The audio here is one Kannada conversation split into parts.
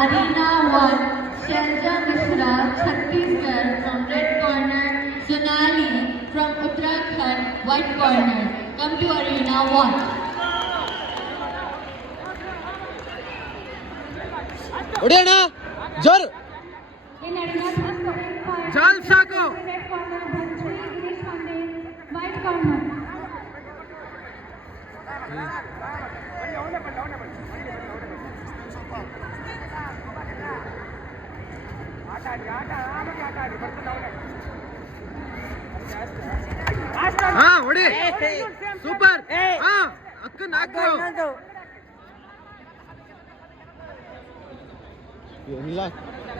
Arena 1, Shelja Mishra, Chhattisgarh from red corner, Sonali from Uttarakhand, white corner. Come to Arena 1. ಹೊಡಿಯೋಣ ಜೋರ್ In arena 3, red corner, ಜಾಲ್ ಸಾಕು red corner, Bhansri, Girish Pandey, white corner. ಹಾ ಹೊಡಿ ಸೂಪರ್ ಹಾ ಅಕ್ಕನ್ ಹಾಕು ಏನಿಲ್ಲ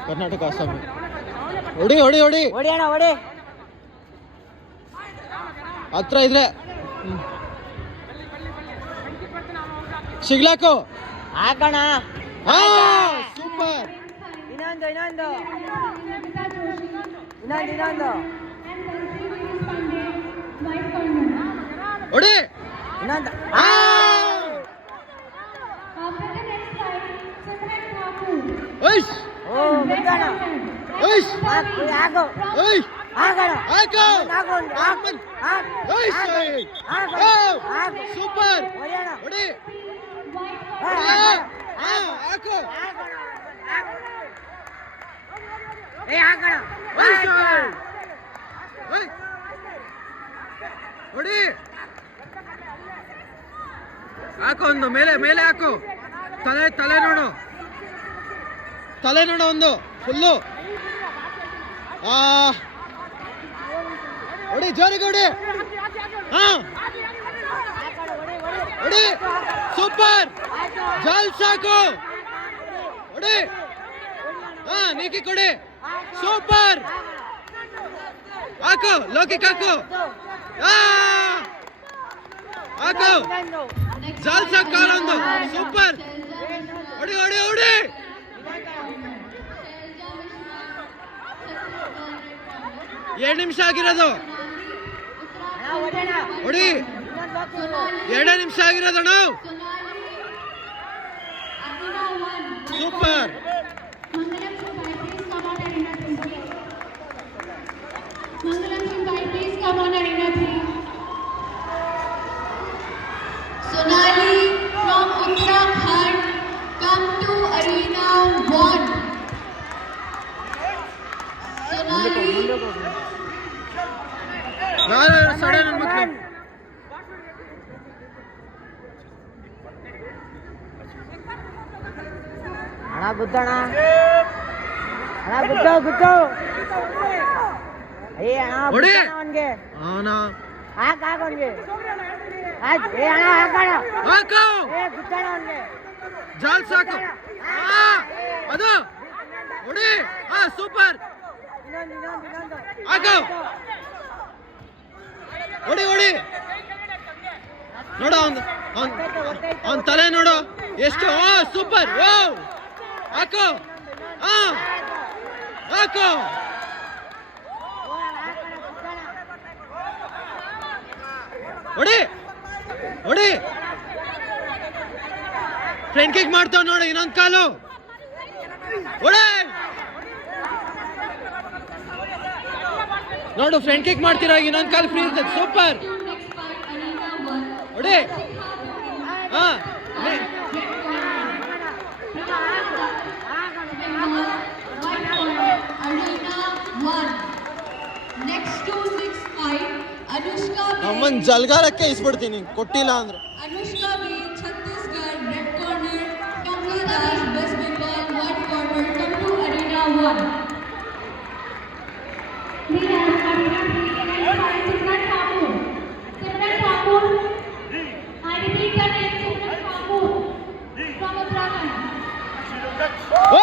ಕರ್ನಾಟಕ ಅಸ್ಸಾಮಿ ಹೊಡಿ ಹೊಡಿ ಹೊಡಿ ಹೊಡಿಯೋಣ ಹೊಡಿ ಹತ್ರ ಇದ್ರೆ ಸಿಗ್ಲಾಕು ಹಾಕೋಣ ಹಾ ಸೂಪರ್ ಇನ್ನೊಂದು ಇನ್ನೊಂದು Namita Joshi ಇನ್ನೊಂದು ಇನ್ನೊಂದು and Bhansri, Girish Pandey, white corner. ಹೊಡಿ ಇನ್ನೊಂದು ಹಾ After the next fight, Simran Thakur. ಐಶ್ ಓ ಮುಟ್ಟೋಣ ಐಶ್ ಹಾಕು ಐಶ್ ಹಾಕೋಣ ಹಾಕು ಹಾಕು ಐಶ್ ಹಾಕು ಸೂಪರ್ ಹೊಡಿಯೋಣ ಹೊಡಿ White ಹಾ, ಹಾ ಹಾಕೋಣ. ಹಾಕು ಹಾಕೋಣ ಏ ಹಾಕೋಣ ಐಶ್ ಹೊಡಿ ಹಾಕು ಒಂದು ಮೇಲೆ ಮೇಲೆ ಹಾಕು ತಲೆ ತಲೆ ನೋಡು ತಲೆ ನೋಡು ಒಂದು ಫುಲ್ಲು ಹೊಡಿ ಜೋರಿಗೆ ಹೊಡಿ ಹಾ ಹೊಡಿ ಸೂಪರ್ ಜಾಲ್ ಸಾಕು ಹೊಡಿ ಹಾ ನೀಕಿ ಕೊಡಿ ಸೂಪರ್ ಹಾಕು ಲೋಕಿಕ್ ಹಾಕು ಹಾ ಹಾಕು Next ಜಾಲ್ fight, ಸಾಕು ಕಾಲೊಂದು Arena 1, ಸೂಪರ್ Shelja Mishra, ಹೊಡಿ ಹೊಡಿ ಹೊಡಿ Shelja Mishra, Chhattisgarh, red corner. 2 ನಿಮಿಷ ಆಗಿರೋದು ಹೊಡಿಯೋಣ ಹೊಡಿ 2 ನಿಮಿಷ ಆಗಿರೋದು ಅಣ್ಣ super Mangalam Shinkai, please come on arena 3. Sonali from Uttarakhand, come to Arena 1. Sonali, ಯಾರು ಸಡನ್ ಅನ್ಮಕ್ಳು ಹಣ ಗುದ್ದಣ ಹಣ ಗುದ್ದು ಏ ಹಣ ಹೊಡಿ. ಅವನ್ಗೆ ಅವನ ಹಾಕ್ ಅವನ್ಗೆ ಆಯ್ತು ಏ ಹಣ ಹಾಕೋಣ ಹಾಕು ಏ ಗುದ್ದಣ ಅವನ್ಗೆ ಜಾಲ್ ಸಾಕು ಹಾ ಅದು ಹೊಡಿ ಹಾ ಸೂಪರ್ ಇನ್ನೊಂದು ಹಾಕು ಹೊಡಿ ಹೊಡಿ ನೋಡು ಅವನ್ ತಲೆ ನೋಡು ಎಷ್ಟು ಸೂಪರ್ ಓ ಹಾಕು ಹಾ ಹಾಕು ಹೊಡಿ ಹೊಡಿ ಫ್ರಂಟ್ ಕಿಕ್ ಮಾಡ್ತಾವ್ ನೋಡಿ ಇನ್ನೊಂದ್ ಕಾಲು ಹೊಡಿ ನೋಡು ಫ್ರಂಟ್ ಕಿಕ್ ಮಾಡ್ತಿರೋ ಇನ್ನೊಂದ್ ಕಾಲು ಫ್ರೀ ಇರ್ತದೆ ಸೂಪರ್ next fight, Arena 1. ಹೊಡಿ ಹಾ White corner, Arena 1. Next to next fight, Anushka ನಮ್ಮನ್ B. ಜಲ್ಗಾರಕ್ಕೆ ಇಸ್ಬಿಡ್ತೀನಿ ಕೊಟ್ಟಿಲ್ಲ ಅಂದ್ರೆ Anushka B, Chhattisgarh, red corner, Kamla Raj, West Bengal, white corner. Come to Arena 1. We have arena 3 and next fight, Simran Thakur. Simran Thakur, I repeat the name, Simran Thakur from Uttarakhand. O